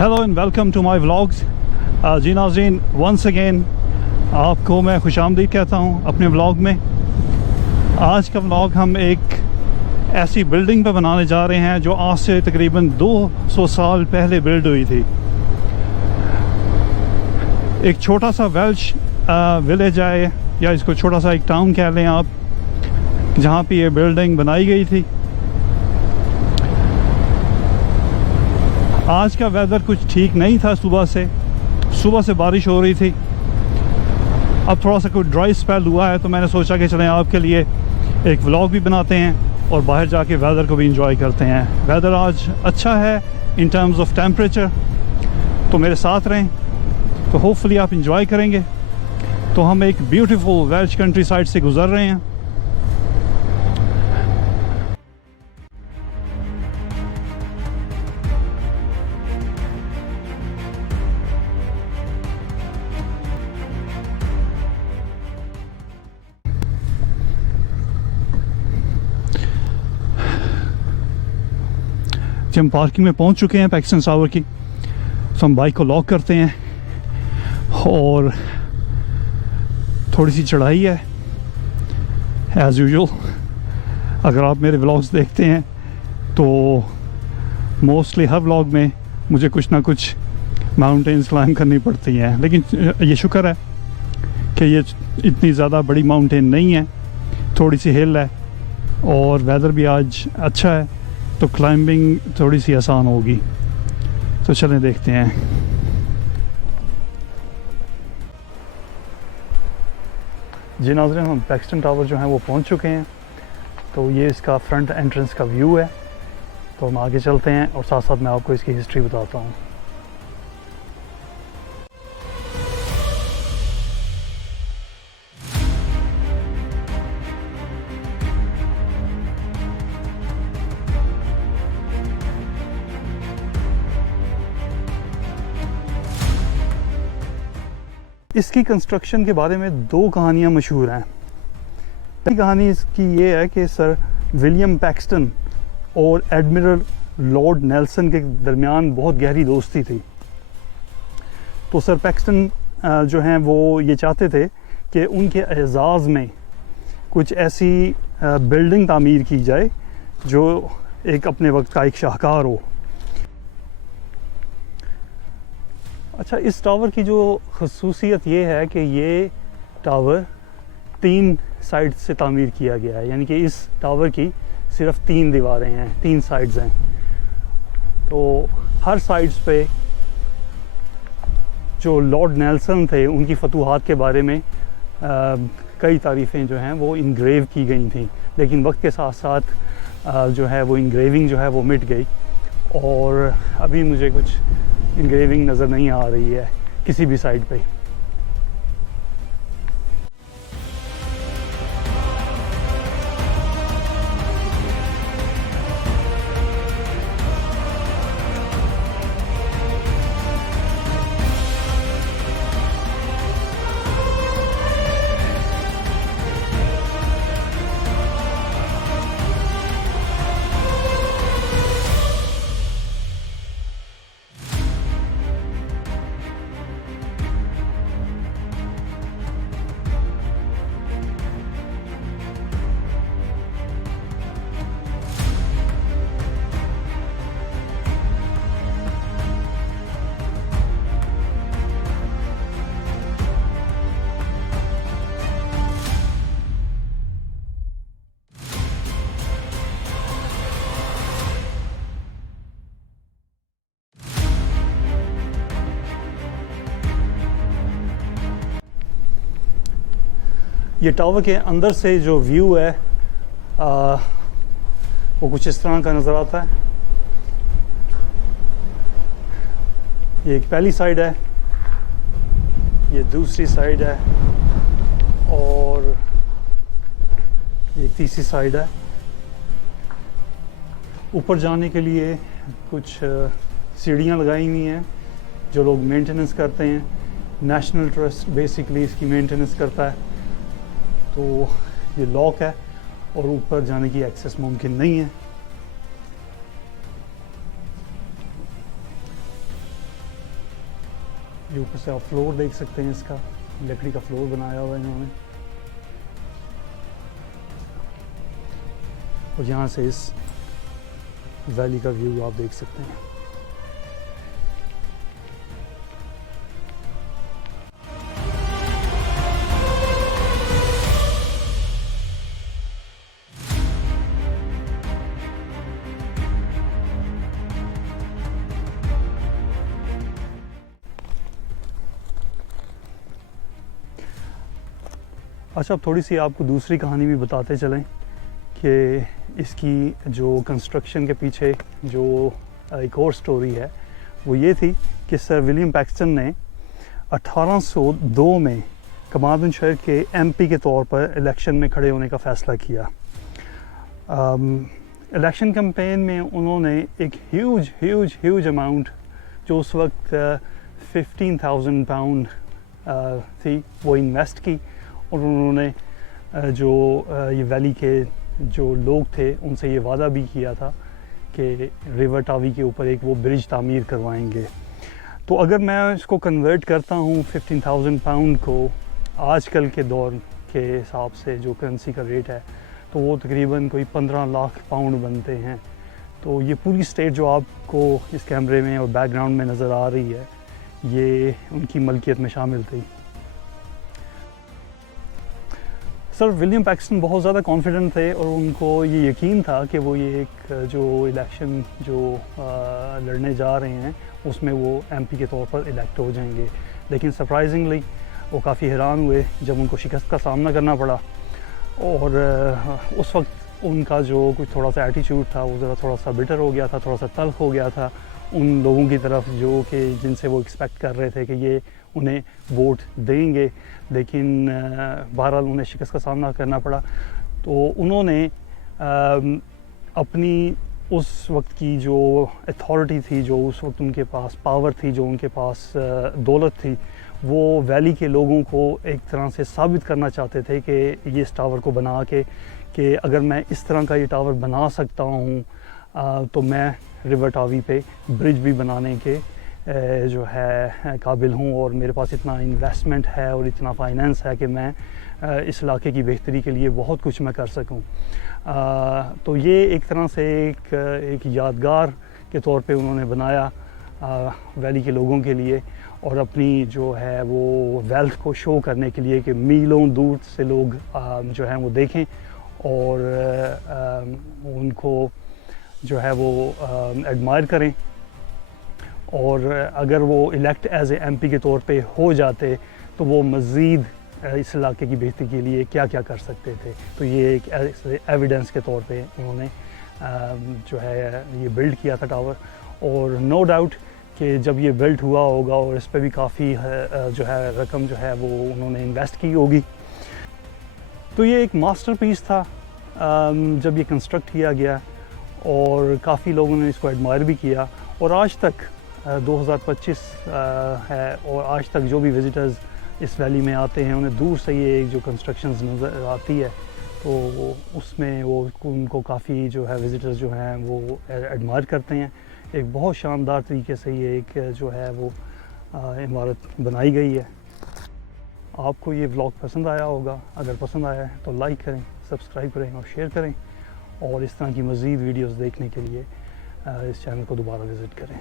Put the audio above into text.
Hello and welcome to my vlogs. जी नाज़रीन, once again आपको मैं खुशामदीद कहता हूँ अपने व्लॉग में। आज का व्लॉग हम एक ऐसी बिल्डिंग पे बनाने जा रहे हैं जो आज से तकरीबन 200 साल पहले बिल्ड हुई थी। एक छोटा सा वेल्श विलेज है, या इसको छोटा सा एक टाउन कह लें आप, जहाँ पे ये बिल्डिंग बनाई गई थी। आज का वेदर कुछ ठीक नहीं था, सुबह से बारिश हो रही थी। अब थोड़ा सा कोई ड्राई स्पेल हुआ है, तो मैंने सोचा कि चलें आपके लिए एक व्लॉग भी बनाते हैं और बाहर जाके वेदर को भी इंजॉय करते हैं। वेदर आज अच्छा है इन टर्म्स ऑफ टेम्परेचर, तो मेरे साथ रहें, तो होपफुली आप इंजॉय करेंगे। तो हम एक ब्यूटीफुल वेल्श कंट्री साइड से गुज़र रहे हैं। हम पार्किंग में पहुंच चुके हैं पैक्सटन टावर की, तो हम बाइक को लॉक करते हैं और थोड़ी सी चढ़ाई है एज़ यूजुअल। अगर आप मेरे व्लॉग्स देखते हैं तो मोस्टली हर व्लॉग में मुझे कुछ ना कुछ माउंटेन्स क्लाइंब करनी पड़ती हैं, लेकिन ये शुक्र है कि ये इतनी ज़्यादा बड़ी माउंटेन नहीं है, थोड़ी सी हिल है और वेदर भी आज अच्छा है, तो क्लाइंबिंग थोड़ी सी आसान होगी। तो चलें देखते हैं। जी नाज़रीन, हम पैक्सटन टावर जो है वो पहुंच चुके हैं। तो ये इसका फ्रंट एंट्रेंस का व्यू है। तो हम आगे चलते हैं और साथ साथ मैं आपको इसकी हिस्ट्री बताता हूँ। इसकी कंस्ट्रक्शन के बारे में दो कहानियाँ मशहूर हैं। पहली कहानी इसकी ये है कि सर विलियम पैक्सटन और एडमिरल लॉर्ड नेल्सन के दरमियान बहुत गहरी दोस्ती थी। तो सर पैक्सटन जो हैं वो ये चाहते थे कि उनके एजाज़ में कुछ ऐसी बिल्डिंग तामीर की जाए जो एक अपने वक्त का एक शाहकार हो। अच्छा, इस टावर की जो खसूसियत ये है कि ये टावर 3 साइड से तामीर किया गया है, यानी कि इस टावर की सिर्फ 3 दीवारें हैं, 3 साइड्स हैं। तो हर साइड्स पे जो लॉर्ड नेल्सन थे उनकी फतूहात के बारे में कई तारीफ़ें जो हैं वो इनग्रेव की गई थी, लेकिन वक्त के साथ साथ जो है वो इनग्रेविंग जो है वो मिट गई और अभी मुझे कुछ इनग्रेविंग नज़र नहीं आ रही है किसी भी साइड पे। ये टावर के अंदर से जो व्यू है वो कुछ इस तरह का नज़र आता है। ये एक पहली साइड है, ये दूसरी साइड है और ये तीसरी साइड है। ऊपर जाने के लिए कुछ सीढ़ियाँ लगाई हुई हैं जो लोग मेंटेनेंस करते हैं। नेशनल ट्रस्ट बेसिकली इसकी मेंटेनेंस करता है। तो ये लॉक है और ऊपर जाने की एक्सेस मुमकिन नहीं है। ये ऊपर से आप फ्लोर देख सकते हैं, इसका लकड़ी का फ्लोर बनाया हुआ है इन्होंने। और यहाँ से इस वैली का व्यू आप देख सकते हैं। अच्छा, अब थोड़ी सी आपको दूसरी कहानी भी बताते चलें कि इसकी जो कंस्ट्रक्शन के पीछे जो एक और स्टोरी है वो ये थी कि सर विलियम पैक्सटन ने 1802 में कमार्डनशायर के एमपी के तौर पर इलेक्शन में खड़े होने का फ़ैसला किया। इलेक्शन कैंपेन में उन्होंने एक ह्यूज अमाउंट, जो उस वक्त 15,000 पाउंड थी, वो इन्वेस्ट की। और उन्होंने जो ये वैली के जो लोग थे उनसे ये वादा भी किया था कि रिवर टावी के ऊपर एक वो ब्रिज तामीर करवाएंगे। तो अगर मैं इसको कन्वर्ट करता हूँ 15,000 पाउंड को आजकल के दौर के हिसाब से, जो करेंसी का रेट है, तो वो तकरीबन कोई 15 लाख पाउंड बनते हैं। तो ये पूरी स्टेट जो आपको इस कैमरे में और बैकग्राउंड में नज़र आ रही है, ये उनकी मलकियत में शामिल थी। सर विलियम पैक्सटन बहुत ज़्यादा कॉन्फिडेंट थे और उनको ये यकीन था कि वो ये एक जो इलेक्शन जो लड़ने जा रहे हैं उसमें वो एमपी के तौर पर इलेक्ट हो जाएंगे। लेकिन सरप्राइजिंगली वो काफ़ी हैरान हुए जब उनको शिकस्त का सामना करना पड़ा। और उस वक्त उनका जो कुछ थोड़ा सा एटीट्यूड था वो ज़रा थोड़ा सा बिटर हो गया था, थोड़ा सा तल्ख हो गया था उन लोगों की तरफ जो कि जिनसे वो एक्सपेक्ट कर रहे थे कि ये उन्हें वोट देंगे। लेकिन बहरहाल उन्हें शिकस्त का सामना करना पड़ा। तो उन्होंने अपनी उस वक्त की जो अथॉरिटी थी, जो उस वक्त उनके पास पावर थी, जो उनके पास दौलत थी, वो वैली के लोगों को एक तरह से साबित करना चाहते थे कि ये इस टावर को बना के कि अगर मैं इस तरह का ये टावर बना सकता हूँ तो मैं रिवर टावी पे ब्रिज भी बनाने के जो है काबिल हूँ, और मेरे पास इतना इन्वेस्टमेंट है और इतना फाइनेंस है कि मैं इस इलाके की बेहतरी के लिए बहुत कुछ मैं कर सकूँ। तो ये एक तरह से एक यादगार के तौर पे उन्होंने बनाया वैली के लोगों के लिए, और अपनी जो है वो वेल्थ को शो करने के लिए कि मीलों दूर से लोग जो हैं वो देखें और उनको जो है वो एडमायर करें। और अगर वो इलेक्ट एज ए एमपी के तौर पे हो जाते तो वो मज़ीद इस इलाके की बेहतरी के लिए क्या क्या कर सकते थे। तो ये एक एविडेंस के तौर पे उन्होंने जो है ये बिल्ड किया था टावर। और नो डाउट कि जब ये बिल्ड हुआ होगा और इस पर भी काफ़ी जो है रकम जो है वो उन्होंने इन्वेस्ट की होगी। तो ये एक मास्टरपीस था जब ये कंस्ट्रक्ट किया गया, और काफ़ी लोगों ने इसको एडमायर भी किया। और आज तक 2025 है और आज तक जो भी विज़िटर्स इस वैली में आते हैं उन्हें दूर से ये जो कंस्ट्रक्शंस नज़र आती है तो उसमें वो उनको काफ़ी जो है विज़िटर्स जो हैं वो एडमायर करते हैं। एक बहुत शानदार तरीके से ये एक जो है वो इमारत बनाई गई है। आपको ये व्लॉग पसंद आया होगा। अगर पसंद आया है तो लाइक करें, सब्सक्राइब करें और शेयर करें, और इस तरह की मज़ीद वीडियोज़ देखने के लिए इस चैनल को दोबारा विज़िट करें।